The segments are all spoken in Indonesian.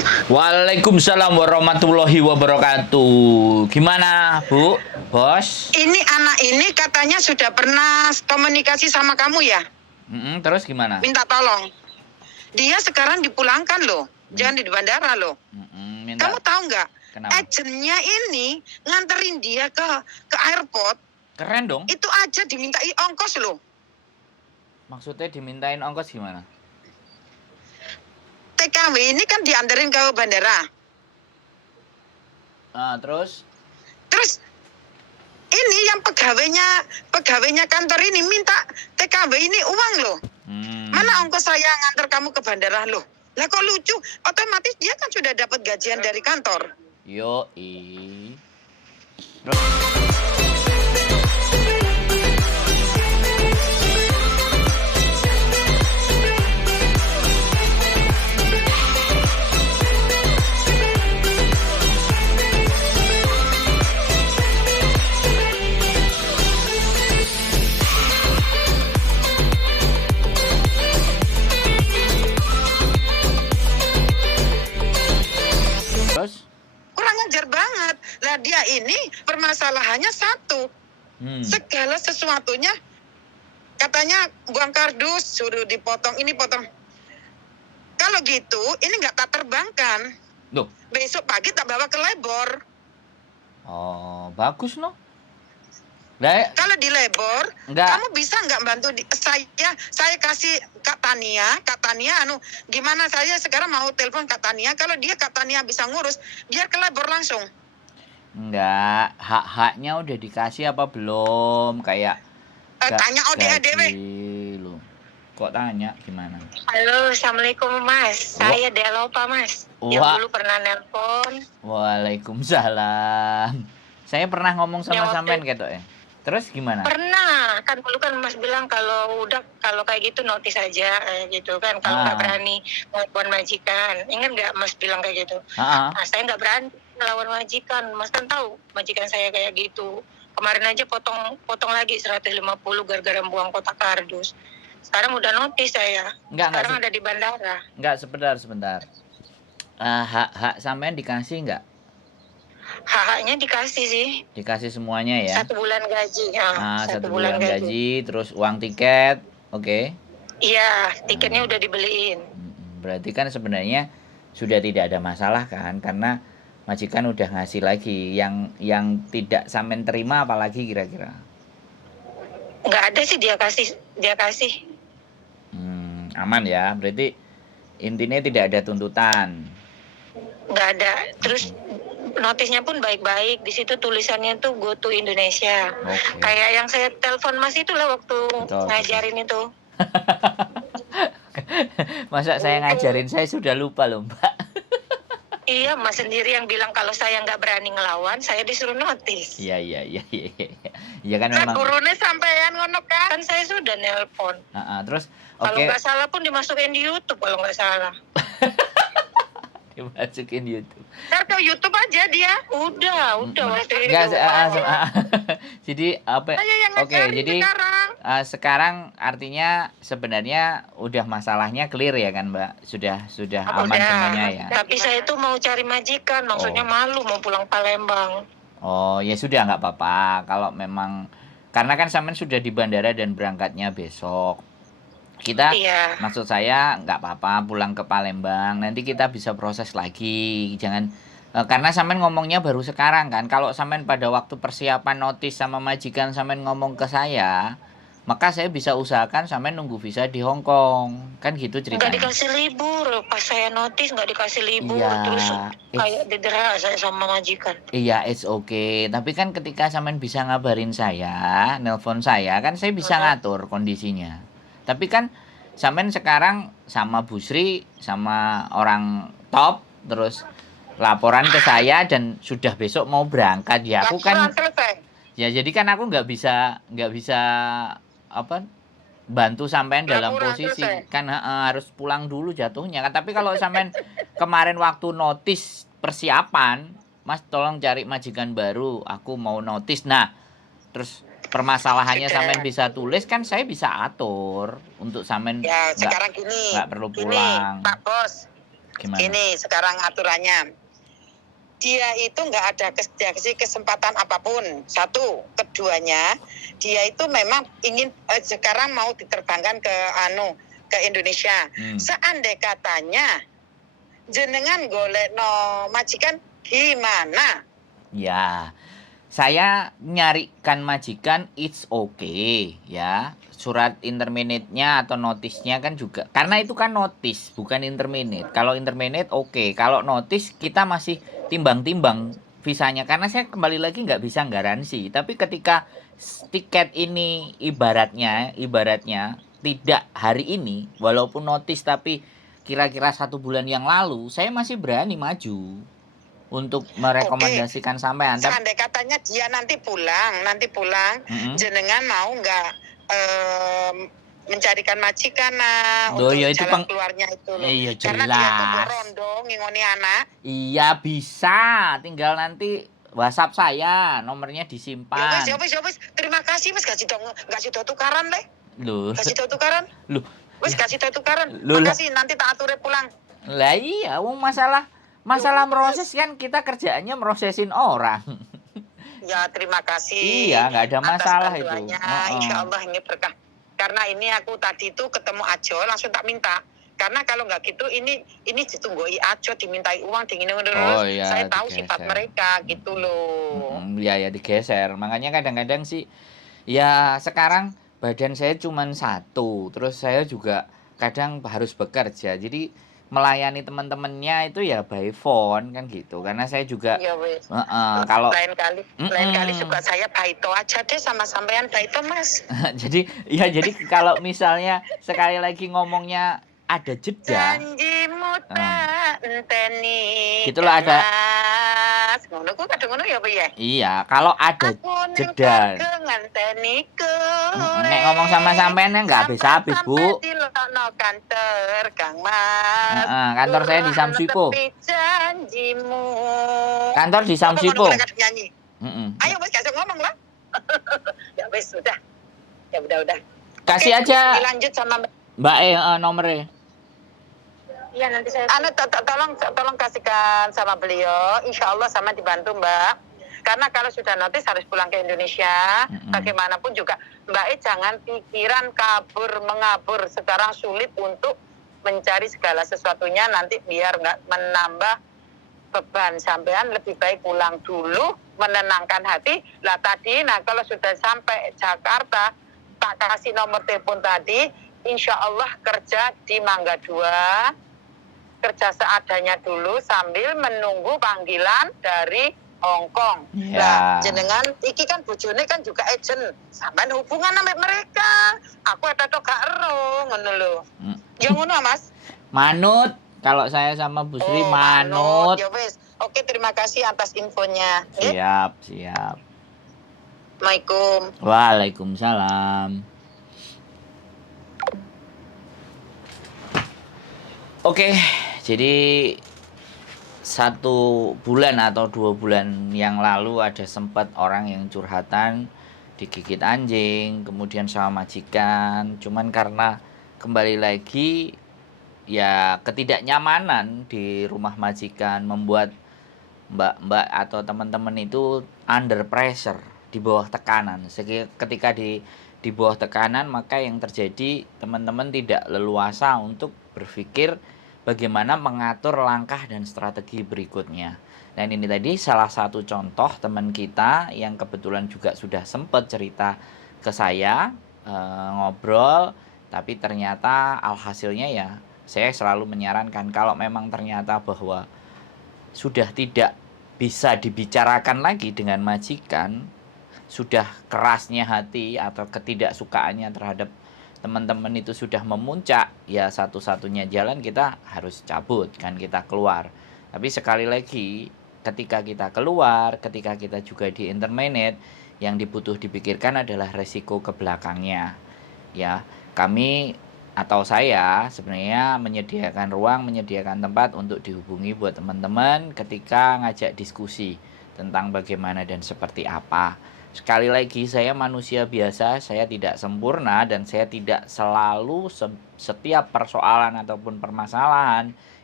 Waalaikumsalam warahmatullahi wabarakatuh. Gimana, Bu? Bos? Ini anak ini katanya sudah pernah komunikasi sama kamu ya? Terus gimana? Minta tolong. Dia sekarang dipulangkan loh. Jangan di bandara loh. Minta. Kamu tahu nggak? Kenapa? Agennya ini nganterin dia ke airport. Keren dong. Itu aja dimintai ongkos loh. Maksudnya dimintain ongkos gimana? TKW ini kan dianterin ke bandara. Terus? Terus ini yang pegawainya kantor ini minta TKW ini uang loh. Mana ongkos saya nganter kamu ke bandara loh? Lah kok lucu? Otomatis dia kan sudah dapat gajian dari kantor. Yoi. Terus? Kurang ajar banget. Lah dia ini permasalahannya satu. Segala sesuatunya katanya buang kardus, suruh dipotong, ini potong. Kalau gitu, ini nggak tak terbangkan. Loh. Besok pagi tak bawa ke labor. Oh, bagus no. Kalau di labor, enggak. kamu bisa nggak bantu saya kasih Kak Tania, gimana saya sekarang mau telepon Kak Tania, kalau Kak Tania bisa ngurus, biar ke labor langsung. Enggak, hak-haknya udah dikasih apa belum? Kayak tanya ODADW. Lu. Kok tanya gimana? Halo, Assalamualaikum Mas. Saya Delopa Mas. Yang dulu pernah nelpon. Waalaikumsalam. Saya pernah ngomong sama sampean gitu ya. Terus gimana? Pernah, kan dulu kan Mas bilang kalau kayak gitu notis aja gitu kan, kalau nggak berani melawan majikan. Ingat nggak Mas bilang kayak gitu? Nah, saya nggak berani melawan majikan. Mas kan tahu majikan saya kayak gitu. Kemarin aja potong lagi 150 gara-gara buang kotak kardus. Sekarang udah notis saya. Sekarang ada di bandara. Enggak, sebentar. Hak sampean dikasih enggak? Hak-haknya dikasih sih. Dikasih semuanya ya? 1 bulan gaji. Satu bulan gaji, terus uang tiket, oke? Iya, tiketnya udah dibeliin. Berarti kan sebenarnya sudah tidak ada masalah kan? Karena majikan udah ngasih lagi. Yang tidak sampean terima apalagi kira-kira? Nggak ada sih dia kasih. Aman ya, berarti intinya tidak ada tuntutan. Nggak ada. Terus notisnya pun baik-baik. Di situ tulisannya tuh Go to Indonesia. Kayak yang saya telepon Mas itu lah waktu ngajarin itu. Masa saya ngajarin, saya sudah lupa loh Mbak. Iya, Mas sendiri yang bilang kalau saya nggak berani ngelawan, saya disuruh notis. Iya. Iya kan memang. Gurunya sampean ngono kan? Kan saya sudah nelpon. Terus kalau nggak salah pun dimasukin di YouTube kalau nggak salah. Dimasukin YouTube. Ntar ke YouTube aja dia. Udah waktu itu. Jadi apa? Jadi sekarang artinya sebenarnya udah masalahnya clear ya kan Mbak? Sudah aman semuanya ya. Tapi saya itu mau cari majikan, maksudnya malu mau pulang Palembang. Oh ya sudah nggak apa-apa kalau memang karena kan sampean sudah di bandara dan berangkatnya besok. Kita maksud saya nggak apa-apa pulang ke Palembang, nanti kita bisa proses lagi. Jangan karena sampean ngomongnya baru sekarang kan. Kalau sampean pada waktu persiapan notis sama majikan sampean ngomong ke saya, maka saya bisa usahakan sampean nunggu visa di Hong Kong. Kan gitu ceritanya. Nggak dikasih libur, pas saya notis nggak dikasih libur, terus kayak didera saya sama majikan. Iya, it's okay. Tapi kan ketika sampean bisa ngabarin saya, nelpon saya, kan saya bisa ngatur kondisinya. Tapi kan sampean sekarang sama Bu Sri, sama orang top, terus laporan ke saya dan sudah besok mau berangkat ya. Aku kan ya jadi kan aku nggak bisa apa bantu sampean dalam posisi kan harus pulang dulu jatuhnya kan. Tapi kalau sampean kemarin waktu notis persiapan, Mas tolong cari majikan baru, aku mau notis. Nah, terus permasalahannya sampean bisa tulis kan saya bisa atur untuk sampean sekarang gini, nggak perlu pulang. Pak Bos, Gimana? Ini sekarang aturannya. Dia itu nggak ada kesempatan apapun. Satu, keduanya, dia itu memang ingin sekarang mau diterbangkan ke Indonesia. Seandai katanya jenengan golek no majikan gimana? Ya, saya nyarikan majikan it's okay ya. Surat interminate-nya atau notisnya kan juga, karena itu kan notis bukan interminate. Kalau interminate oke, kalau notis kita masih timbang-timbang visanya, karena saya kembali lagi nggak bisa garansi. Tapi ketika tiket ini ibaratnya tidak hari ini, walaupun notis tapi kira-kira 1 bulan yang lalu, saya masih berani maju untuk merekomendasikan sampean. Seandai katanya dia nanti pulang, jenengan mau nggak mencarikan majikan untuk ya itu jalan keluarnya itu loh. Iya, karena dia tuh berondo ngingoni anak. Iya bisa, tinggal nanti WhatsApp saya, nomornya disimpan. Ya wis. Terima kasih Mas, kasih tau tukaran le. Loh. Kasih tau tukaran. Loh. Wis kasih tau tukaran. Makasih, nanti tak atur pulang. Lah iya, masalah proses kan kita kerjaannya merosesin orang. Ya terima kasih. Iya, nggak ada masalah itu. Insya Allah ini berkah. Karena ini aku tadi itu ketemu Ajo langsung tak minta. Karena kalau nggak gitu ini ditunggui Ajo, dimintai uang, terus. Iya, Saya tahu digeser. sifat mereka gitu loh. Ya digeser. Makanya kadang-kadang sih ya sekarang badan saya cuma 1, terus saya juga kadang harus bekerja. Jadi melayani teman-temannya itu ya by phone kan gitu, karena saya juga kalau lain kali suka saya baito aja deh sama sampean baito Mas. jadi kalau misalnya sekali lagi ngomongnya ada jeda, janjimu tak enteni gitulah ada ngono ku kadang ngono ya apa ya? Iya, kalau ada jeda. Nek ngomong sama sampean nggak habis-habis, Bu. Kantor Kang Mas. Kantor saya di Samsipo. Kantor di Samsipo. Ayo Mas, kasih ngomong lah. Ya wes sudah. Ya udah. Kasih aja. Dilanjut sama Mbak nomornya. Iya nanti saya. Tolong kasihkan sama beliau. Insya Allah sama dibantu Mbak. Karena kalau sudah notis harus pulang ke Indonesia. Bagaimanapun juga Mbak jangan pikiran mengabur. Sekarang sulit untuk mencari segala sesuatunya. Nanti biar nggak menambah beban sampean. Lebih baik pulang dulu, menenangkan hati. Lah tadi, kalau sudah sampai Jakarta, tak kasih nomor telepon tadi. Insya Allah kerja di Mangga 2. Kerja seadanya dulu sambil menunggu panggilan dari Hong Kong. Nah, jenengan iki kan bojone kan juga agent. Sampean hubungan sama mereka. Aku ada gak ero ngono lho. Ya ngono Mas. Manut. Kalau saya sama Bu Sri manut. Ya wis. Oke, terima kasih atas infonya. Siap. Assalamualaikum. Waalaikumsalam. Oke, jadi 1 bulan atau 2 bulan yang lalu ada sempat orang yang curhatan digigit anjing, kemudian sama majikan. Cuman karena kembali lagi ya ketidaknyamanan di rumah majikan membuat mbak-mbak atau teman-teman itu under pressure, di bawah tekanan. Ketika di bawah tekanan, maka yang terjadi teman-teman tidak leluasa untuk berpikir bagaimana mengatur langkah dan strategi berikutnya. Dan ini tadi salah satu contoh teman kita yang kebetulan juga sudah sempat cerita ke saya, ngobrol, tapi ternyata alhasilnya ya saya selalu menyarankan kalau memang ternyata bahwa sudah tidak bisa dibicarakan lagi dengan majikan, sudah kerasnya hati atau ketidaksukaannya terhadap teman-teman itu sudah memuncak, ya satu-satunya jalan kita harus cabut kan, kita keluar. Tapi sekali lagi ketika kita keluar, ketika kita juga di interminate, yang dipikirkan adalah resiko ke belakangnya. Ya, kami atau saya sebenarnya menyediakan ruang, menyediakan tempat untuk dihubungi buat teman-teman ketika ngajak diskusi tentang bagaimana dan seperti apa. Sekali lagi, saya manusia biasa, saya tidak sempurna dan saya tidak selalu setiap persoalan ataupun permasalahan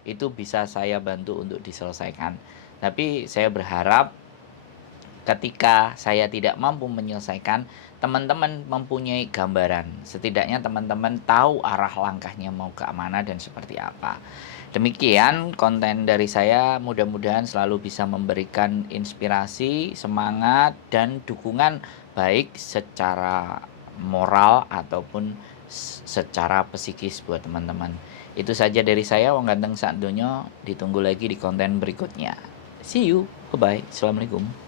itu bisa saya bantu untuk diselesaikan. Tapi saya berharap ketika saya tidak mampu menyelesaikan, teman-teman mempunyai gambaran. Setidaknya teman-teman tahu arah langkahnya mau ke mana dan seperti apa. Demikian konten dari saya, mudah-mudahan selalu bisa memberikan inspirasi, semangat, dan dukungan baik secara moral ataupun secara psikis buat teman-teman. Itu saja dari saya, Wong Ganteng Sak Donya. Ditunggu lagi di konten berikutnya. See you, bye-bye, assalamualaikum.